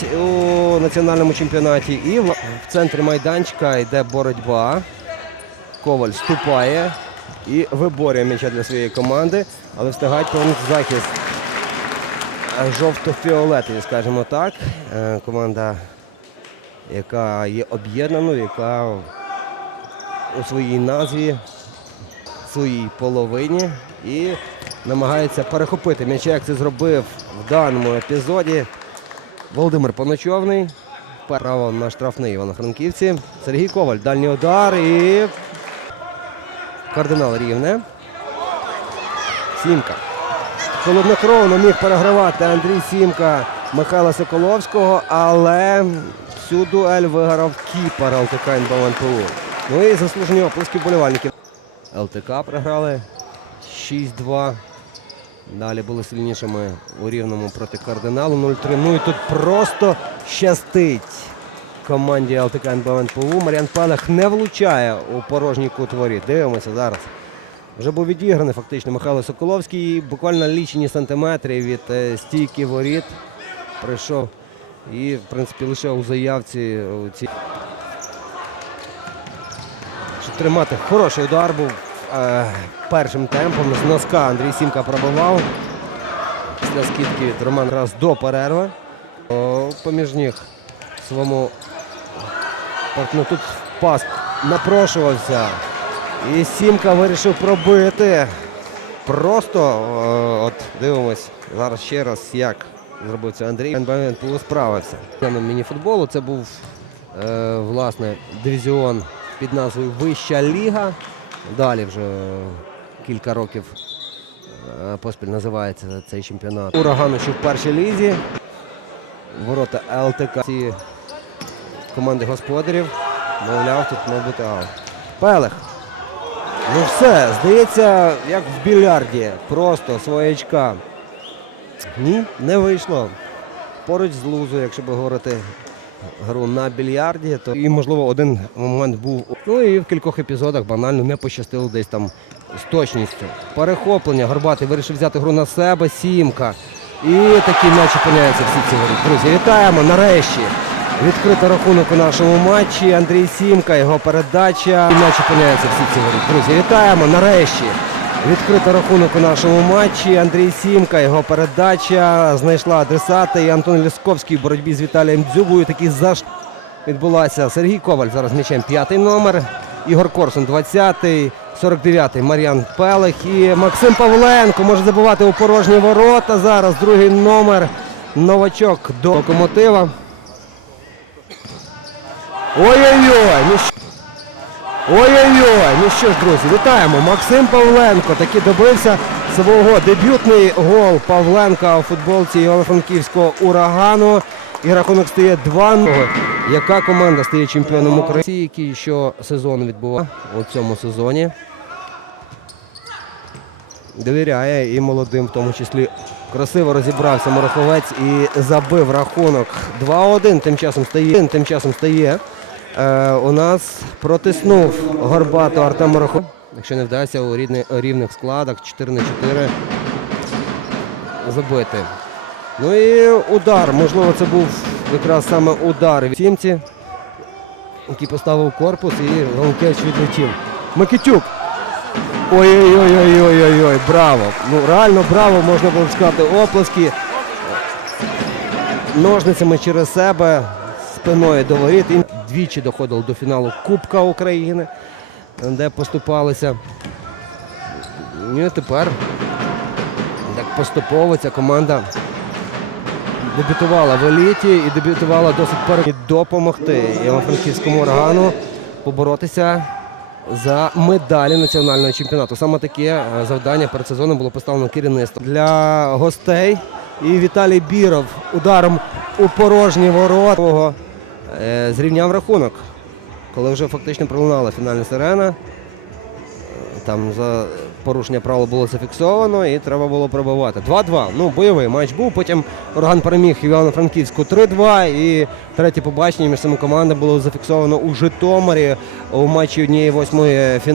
участь у національному чемпіонаті. І в центрі майданчика йде боротьба. Коваль вступає і виборює м'яча для своєї команди, але встигають повернути захист е, жовто-фіолетові, скажімо так. Е, Команда, яка є об'єднаною, яка у своїй назві, своїй половині і намагається перехопити м'яча, як це зробив в даному епізоді. Володимир Поночовний. Право на штрафний Івано-Франківці. Сергій Коваль. Дальній удар і кардинал рівне. Сімка. Холоднокровно міг перегравати Андрій Сімка Михайла Соколовського, але цю дуель виграв кіпер ЛТК НБ НПУ. Ну і заслужені оплески вболівальників. ЛТК програли 6-2. Далі були сильнішими у рівному проти кардиналу 0-3. Ну і тут просто щастить команді ЛТК НБ. Мар'ян Пелех не влучає у порожній кут воріт. Дивимося зараз. Вже був відіграний фактично Михайло Соколовський. І буквально лічені сантиметри від е, стійки воріт прийшов. І, в принципі, лише у заявці у ці... тримати хороший удар був першим темпом. З носка Андрій Сімка пробивав. Після скидки від Роман раз до перерви. Поміж них своєму партнеру тут пас напрошувався. І Сімка вирішив пробити. Просто от дивимось зараз ще раз, як зробив це Андрій. НБН справився. Мініфутболу це був е, власне дивізіон під назвою Вища Ліга. Далі вже кілька років е, поспіль називається цей чемпіонат. Урагану, що в першій лізі. Ворота ЛТК. Ці команди господарів. Мовляв, тут мав бути аут. Пелех. Ну все, здається, як в більярді. Просто своячка. Ні, не вийшло. Поруч з лузу, якщо би говорити гру на більярді, то і, можливо, один момент був. Ну і в кількох епізодах банально не пощастило десь там з точністю. Перехоплення. Горбатий вирішив взяти гру на себе. Сімка. І такий м'яч опиняється всі ці воріт. Друзі, вітаємо нарешті. Відкритий рахунок у нашому матчі. Андрій Сімка, його передача. І М'яч опиняється всі ці воріт. Друзі, вітаємо нарешті. Відкритий рахунок у нашому матчі. Андрій Сімка, його передача знайшла адресата. І Антон Лісковський в боротьбі з Віталієм Дзюбою. Такий заш відбулася. Сергій Коваль зараз м'ячем п'ятий номер. Ігор Корсун 20-й, 49-й Мар'ян Пелех і Максим Павленко може забувати у порожні ворота. Зараз другий номер. Новачок до локомотива. Ой-ой-ой! Що... Ой-ой-ой! Ну що ж, друзі, вітаємо! Максим Павленко таки добився свого дебютний гол Павленка у футболці Івано-Франківського урагану. І рахунок стає 2-0. Яка команда стає чемпіоном України, який щосезону відбував у цьому сезоні? Довіряє і молодим, в тому числі красиво розібрався Мороховець і забив рахунок 2-1. Тим часом стає. Тим часом стає. Е, у нас протиснув горбато Артем Мороховець. Якщо не вдасться у рідни- рівних складах 4 на 4 забити. Ну і удар. Можливо, це був якраз саме удар в сімці, який поставив корпус і Галкевич відлетів. Микитюк. Ой-ой-ой-ой-ой-ой, браво. Ну реально браво, можна було сказати, оплески. Ножницями через себе, спиною до воріт. Двічі доходило до фіналу Кубка України, де поступалися. Ну, І тепер так поступово ця команда дебютувала в еліті і дебютувала досить перед допомогти Івано-Франківському органу поборотися за медалі національного чемпіонату. Саме таке е, завдання перед сезоном було поставлено керівництвом для гостей. І Віталій Біров ударом у порожні ворота е, зрівняв рахунок, коли вже фактично пролунала фінальна сирена. Там за порушення правил було зафіксовано і треба було пробивати. 2-2. Ну, бойовий матч був. Потім орган переміг Івано-Франківську 3-2. І третє побачення між цими командами було зафіксовано у Житомирі у матчі однієї восьмої фіналі.